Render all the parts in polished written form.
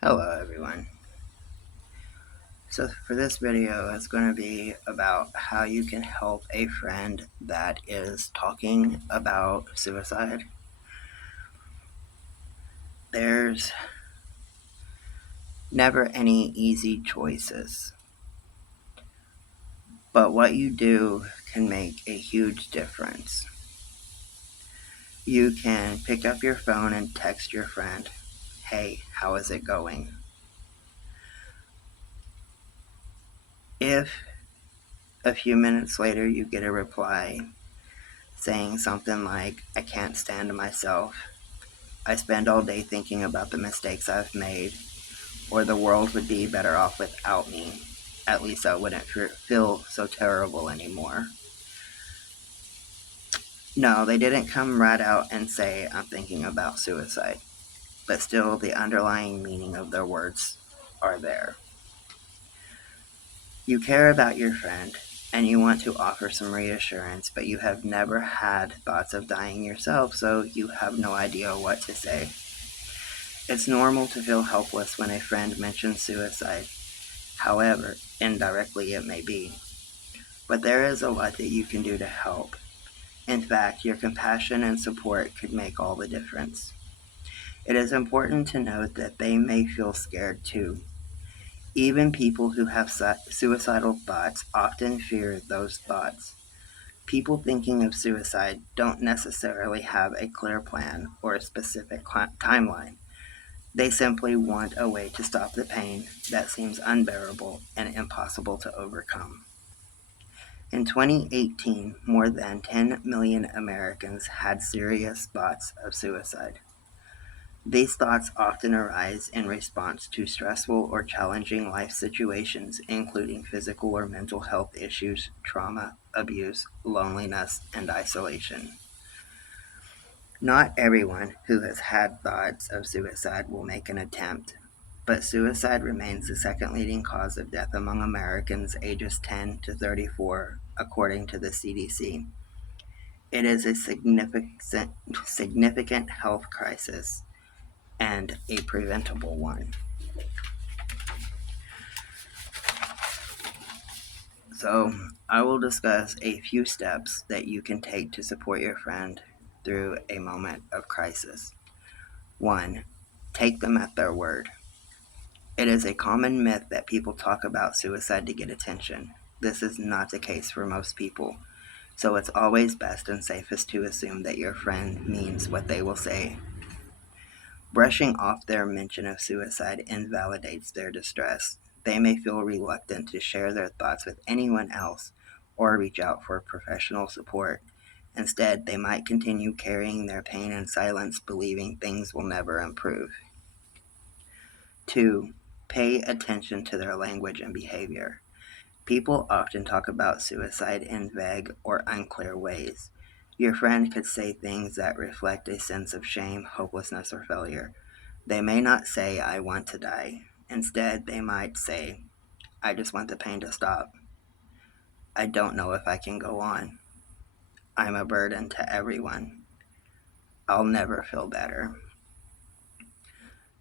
Hello everyone. So for this video it's going to be about how you can help a friend that is talking about suicide. There's never any easy choices, but what you do can make a huge difference. You can pick up your phone and text your friend, "Hey, how is it going?" If a few minutes later you get a reply saying something like, "I can't stand myself. I spend all day thinking about the mistakes I've made, or the world would be better off without me. At least I wouldn't feel so terrible anymore." No, they didn't come right out and say, "I'm thinking about suicide," but still the underlying meaning of their words are there. You care about your friend, and you want to offer some reassurance, but you have never had thoughts of dying yourself, so you have no idea what to say. It's normal to feel helpless when a friend mentions suicide, however indirectly it may be. But there is a lot that you can do to help. In fact, your compassion and support could make all the difference. It is important to note that they may feel scared too. Even people who have suicidal thoughts often fear those thoughts. People thinking of suicide don't necessarily have a clear plan or a specific timeline. They simply want a way to stop the pain that seems unbearable and impossible to overcome. In 2018, more than 10 million Americans had serious thoughts of suicide. These thoughts often arise in response to stressful or challenging life situations, including physical or mental health issues, trauma, abuse, loneliness, and isolation. Not everyone who has had thoughts of suicide will make an attempt, but suicide remains the second leading cause of death among Americans ages 10 to 34, according to the CDC. It is a significant health crisis and a preventable one. So, I will discuss a few steps that you can take to support your friend through a moment of crisis. 1. Take them at their word. It is a common myth that people talk about suicide to get attention. This is not the case for most people, so it's always best and safest to assume that your friend means what they will say. Brushing off their mention of suicide invalidates their distress. They may feel reluctant to share their thoughts with anyone else or reach out for professional support. Instead, they might continue carrying their pain in silence, believing things will never improve. 2. Pay attention to their language and behavior. People often talk about suicide in vague or unclear ways. Your friend could say things that reflect a sense of shame, hopelessness, or failure. They may not say, "I want to die." Instead, they might say, "I just want the pain to stop. I don't know if I can go on. I'm a burden to everyone. I'll never feel better."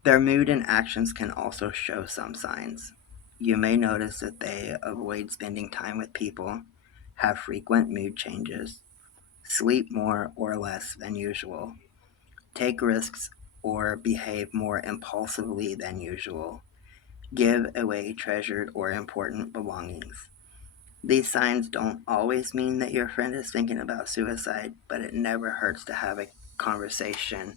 Their mood and actions can also show some signs. You may notice that they avoid spending time with people, have frequent mood changes, sleep more or less than usual, take risks or behave more impulsively than usual, give away treasured or important belongings. These signs don't always mean that your friend is thinking about suicide, but it never hurts to have a conversation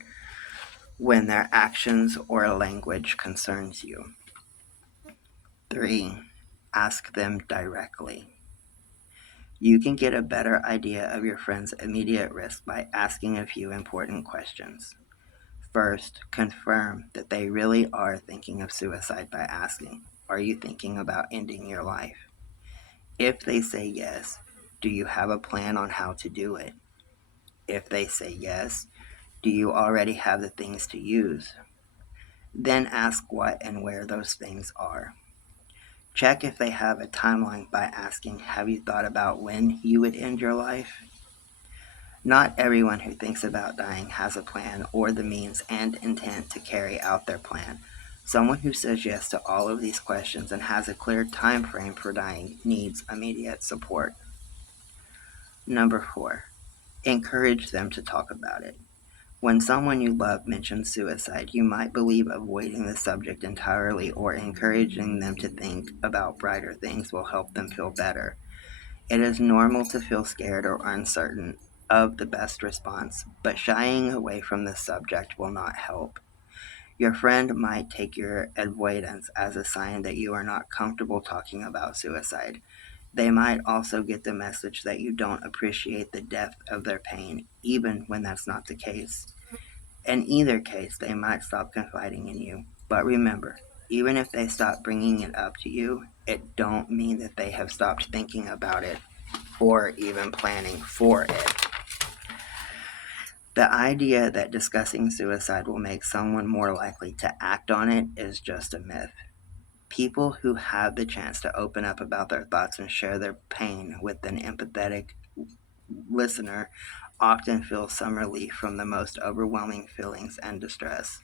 when their actions or language concerns you. 3. Ask them directly. You can get a better idea of your friend's immediate risk by asking a few important questions. First, confirm that they really are thinking of suicide by asking, "Are you thinking about ending your life?" If they say yes, do you have a plan on how to do it? If they say yes, do you already have the things to use? Then ask what and where those things are. Check if they have a timeline by asking, "Have you thought about when you would end your life?" Not everyone who thinks about dying has a plan or the means and intent to carry out their plan, Someone who says yes to all of these questions and has a clear time frame for dying needs immediate support. Number 4, encourage them to talk about it. When someone you love mentions suicide, you might believe avoiding the subject entirely or encouraging them to think about brighter things will help them feel better. It is normal to feel scared or uncertain of the best response, but shying away from the subject will not help. Your friend might take your avoidance as a sign that you are not comfortable talking about suicide. They might also get the message that you don't appreciate the depth of their pain, even when that's not the case. In either case, they might stop confiding in you. But remember, even if they stop bringing it up to you, it don't mean that they have stopped thinking about it or even planning for it. The idea that discussing suicide will make someone more likely to act on it is just a myth. People who have the chance to open up about their thoughts and share their pain with an empathetic listener often feel some relief from the most overwhelming feelings and distress.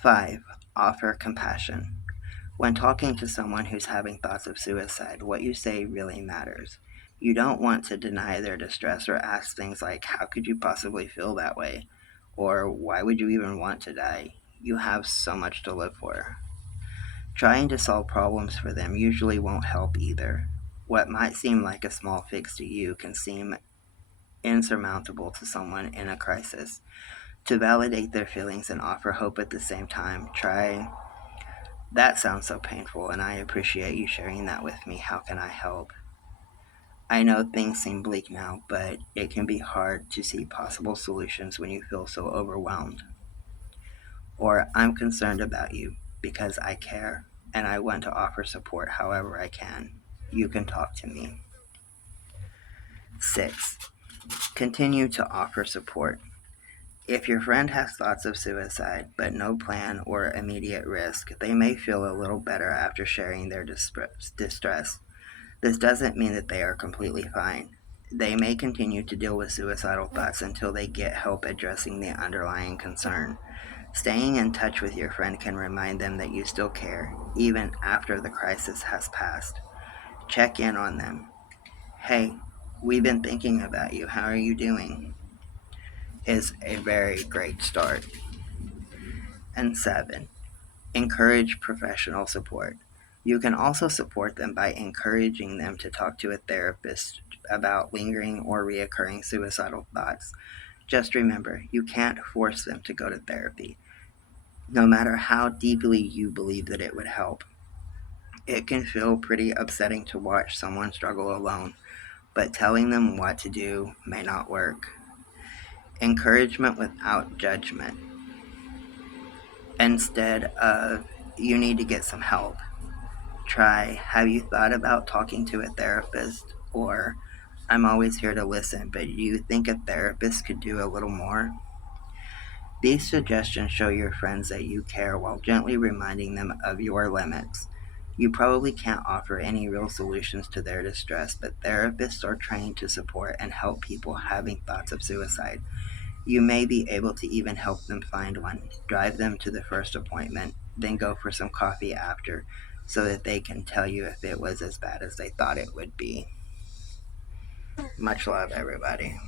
5. Offer compassion. When talking to someone who's having thoughts of suicide, what you say really matters. You don't want to deny their distress or ask things like, how could you possibly feel that way? Or why would you even want to die? You have so much to live for. Trying to solve problems for them usually won't help either. What might seem like a small fix to you can seem insurmountable to someone in a crisis. To validate their feelings and offer hope at the same time, try, that sounds so painful, and I appreciate you sharing that with me. How can I help? I know things seem bleak now, but it can be hard to see possible solutions when you feel so overwhelmed. Or, I'm concerned about you because I care and I want to offer support however I can. You can talk to me. 6. Continue to offer support. If your friend has thoughts of suicide but no plan or immediate risk, they may feel a little better after sharing their distress. This doesn't mean that they are completely fine. They may continue to deal with suicidal thoughts until they get help addressing the underlying concern. Staying in touch with your friend can remind them that you still care, even after the crisis has passed. Check in on them. Hey, we've been thinking about you. How are you doing? Is a very great start. And 7, encourage professional support. You can also support them by encouraging them to talk to a therapist about lingering or reoccurring suicidal thoughts. Just remember, you can't force them to go to therapy, no matter how deeply you believe that it would help. It can feel pretty upsetting to watch someone struggle alone, but telling them what to do may not work. Encouragement without judgment. Instead of, you need to get some help, try, have you thought about talking to a therapist? Or, I'm always here to listen, but do you think a therapist could do a little more? These suggestions show your friends that you care while gently reminding them of your limits. You probably can't offer any real solutions to their distress, but therapists are trained to support and help people having thoughts of suicide. You may be able to even help them find one, drive them to the first appointment, then go for some coffee after, so that they can tell you if it was as bad as they thought it would be. Much love, everybody.